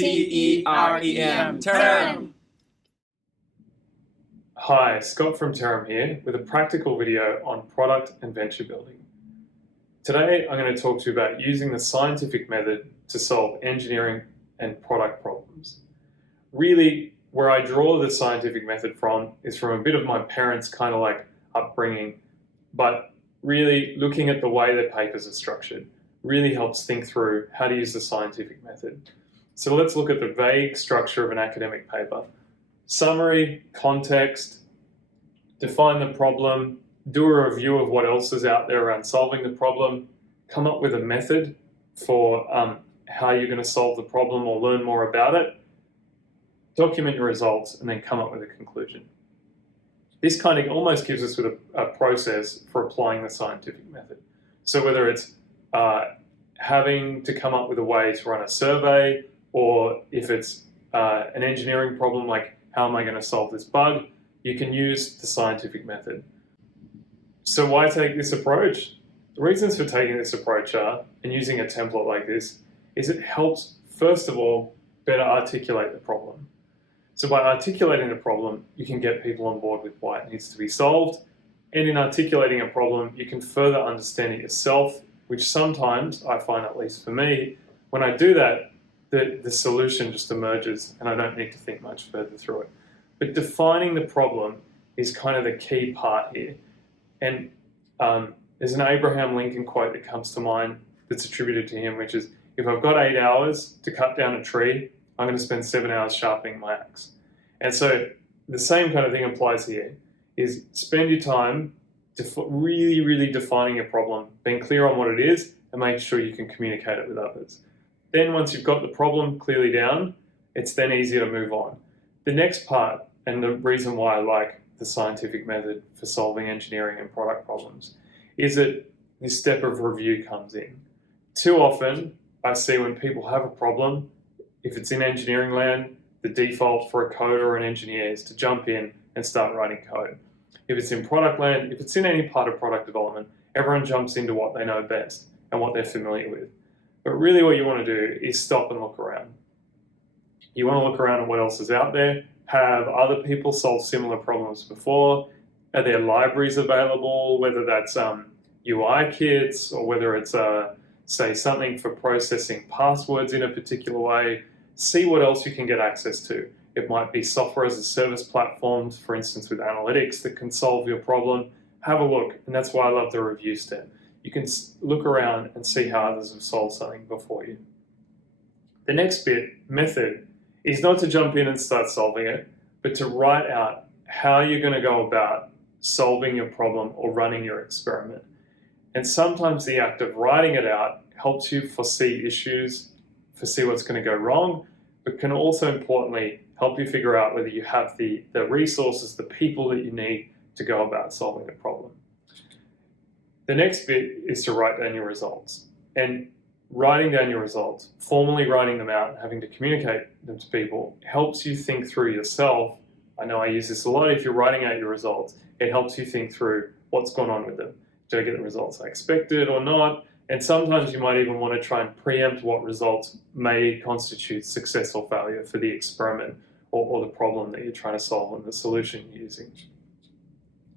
Terem. Terem. Hi, Scott from Terem here with a practical video on product and venture building. Today I'm going to talk to you about using the scientific method to solve engineering and product problems. Really, where I draw the scientific method from is from a bit of my parents' kind of like upbringing, but really looking at the way their papers are structured really helps think through how to use the scientific method. So let's look at the vague structure of an academic paper. Summary, context, define the problem, do a review of what else is out there around solving the problem, come up with a method for how you're going to solve the problem or learn more about it, document your results, and then come up with a conclusion. This kind of almost gives us with a process for applying the scientific method. So whether it's having to come up with a way to run a survey, or if it's an engineering problem like how am I going to solve this bug, you can use the scientific method. So why take this approach? The reasons for taking this approach are, and using a template like this, is it helps, first of all, better articulate the problem. So by articulating the problem, you can get people on board with why it needs to be solved. And in articulating a problem, you can further understand it yourself, which sometimes, I find at least for me, when I do that, the solution just emerges and I don't need to think much further through it. But defining the problem is kind of the key part here. And there's an Abraham Lincoln quote that comes to mind that's attributed to him, which is, if I've got 8 hours to cut down a tree, I'm going to spend 7 hours sharpening my axe. And so the same kind of thing applies here, is spend your time really defining your problem, being clear on what it is, and making sure you can communicate it with others. Then once you've got the problem clearly down, it's then easier to move on. The next part, and the reason why I like the scientific method for solving engineering and product problems, is that this step of review comes in. Too often, I see when people have a problem, if it's in engineering land, the default for a coder or an engineer is to jump in and start writing code. If it's in product land, if it's in any part of product development, everyone jumps into what they know best and what they're familiar with. But really what you want to do is stop and look around. You want to look around at what else is out there. Have other people solved similar problems before? Are there libraries available, whether that's UI kits or whether it's, say, something for processing passwords in a particular way? See what else you can get access to. It might be software as a service platforms, for instance, with analytics that can solve your problem. Have a look, and that's why I love the review step. You can look around and see how others have solved something before you. The next bit, method, is not to jump in and start solving it, but to write out how you're going to go about solving your problem or running your experiment. And sometimes the act of writing it out helps you foresee issues, foresee what's going to go wrong, but can also importantly help you figure out whether you have the resources, the people that you need to go about solving the problem. The next bit is to write down your results. And writing down your results, formally writing them out and having to communicate them to people, helps you think through yourself. I know I use this a lot. If you're writing out your results, it helps you think through what's gone on with them. Did I get the results I expected or not? And sometimes you might even want to try and preempt what results may constitute success or failure for the experiment or the problem that you're trying to solve and the solution you're using.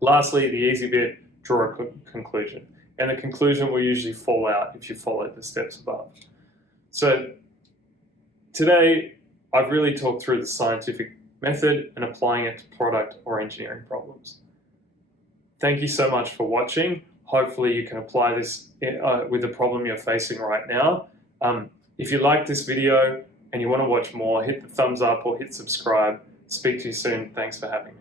Lastly, the easy bit, draw a conclusion. And the conclusion will usually fall out if you follow the steps above. So today, I've really talked through the scientific method and applying it to product or engineering problems. Thank you so much for watching. Hopefully you can apply this with the problem you're facing right now. If you like this video and you want to watch more, hit the thumbs up or hit subscribe. Speak to you soon. Thanks for having me.